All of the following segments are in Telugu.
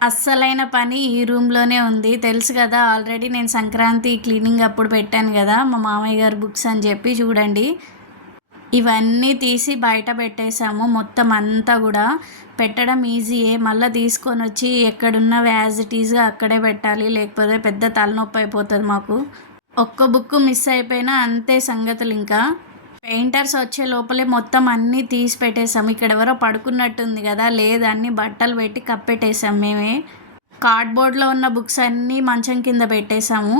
అస్సలైన పని ఈ రూమ్‌లోనే ఉంది. తెలుసు గదా! ఆల్రెడీ నేను సంక్రాంతి క్లీనింగ్ అప్పుడు పెట్టాను గదా! మా మామయ్య గారి బుక్స్ అని జెప్పి చూడండి. ఇవన్నీ తీసి బయట పెట్టేసాము. మొత్తం అంతా గూడా. పెట్టడం ఈజీయే. మళ్ళా తీసుకొనొచ్చి ఎక్కడున్నవి యాజ్ ఇట్ ఈజ్‌గా అక్కడే పెట్టాలి. లేకపోతే పెద్ద తలనొప్పి అయిపోతది మాకు. ఒక్క బుక్ మిస్ అయిపోయినా అంతే సంగతులింకా. పెయింటర్స్ వచ్చే లోపలే మొత్తం అన్నీ తీసి పెట్టేసాం. ఇక్కడ ఎవరో పడుకున్నట్టుంది గదా! లేదు, అన్నీ బట్టలు పెట్టి కప్పెట్టేసాం మేమే. కార్డ్‌బోర్డ్‌లో ఉన్న బుక్స్ అన్నీ మంచం కింద పెట్టేసాము.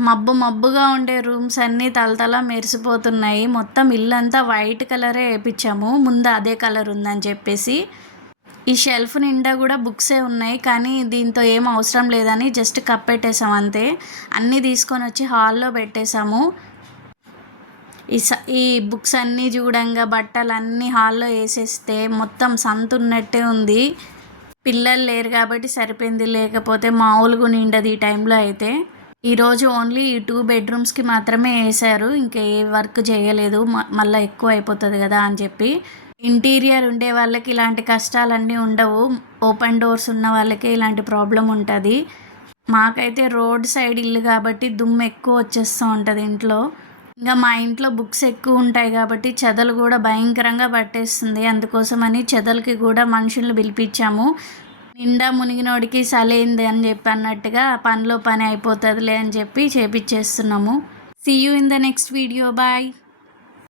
మబ్బు మబ్బుగా ఉండే రూమ్స్ అన్నీ తళతళ మెరిసిపోతున్నాయి. మొత్తం ఇల్లంతా వైట్ కలరే ఏపిచ్చాము. ముందు అదే కలర్ ఉందని చెప్పేసి. ఈ షెల్ఫ్ నిండా గూడా బుక్సే ఉన్నాయి. కానీ దీంతో ఏం అవసరం లేదని జస్ట్ కప్పెట్టేసాం అంతే. అన్నీ తీసుకొనొచ్చి హాల్‌లో పెట్టేసాము. ఈ బుక్స్ అన్నీ చూడంగా బట్టలన్నీ హాల్లో వేసేస్తే మొత్తం సంతున్నట్టే ఉంది. పిల్లలు లేరు కాబట్టి సరిపోయింది. లేకపోతే మామూలుగా నిండదు ఈ టైంలో అయితే. ఈరోజు ఓన్లీ ఈ 2 బెడ్రూమ్స్‌కి మాత్రమే వేశారు. ఇంకా ఏ వర్క్ చేయలేదు. మళ్ళీ ఎక్కువ అయిపోతుంది కదా అని చెప్పి. ఇంటీరియర్ ఉండే వాళ్ళకి ఇలాంటి కష్టాలన్నీ ఉండవు. ఓపెన్ డోర్స్ ఉన్న వాళ్ళకే ఇలాంటి ప్రాబ్లం ఉంటుంది. మాకైతే రోడ్ సైడ్ ఇల్లు కాబట్టి దుమ్ము ఎక్కువ వచ్చేస్తూ ఉంటుంది ఇంట్లో. ఇంకా మా ఇంట్లో బుక్స్ ఎక్కువ ఉంటాయి కాబట్టి చెదలు కూడా భయంకరంగా పట్టేస్తుంది. అందుకోసమని చెదలకి కూడా మనుషుల్ని పిలిపించాము. నిండా మునిగినోడికి సలైంది అని చెప్పి అన్నట్టుగా పనిలో పని అయిపోతుందిలే అని చెప్పి చేపిచ్చేస్తున్నాము. See you in the next video. Bye.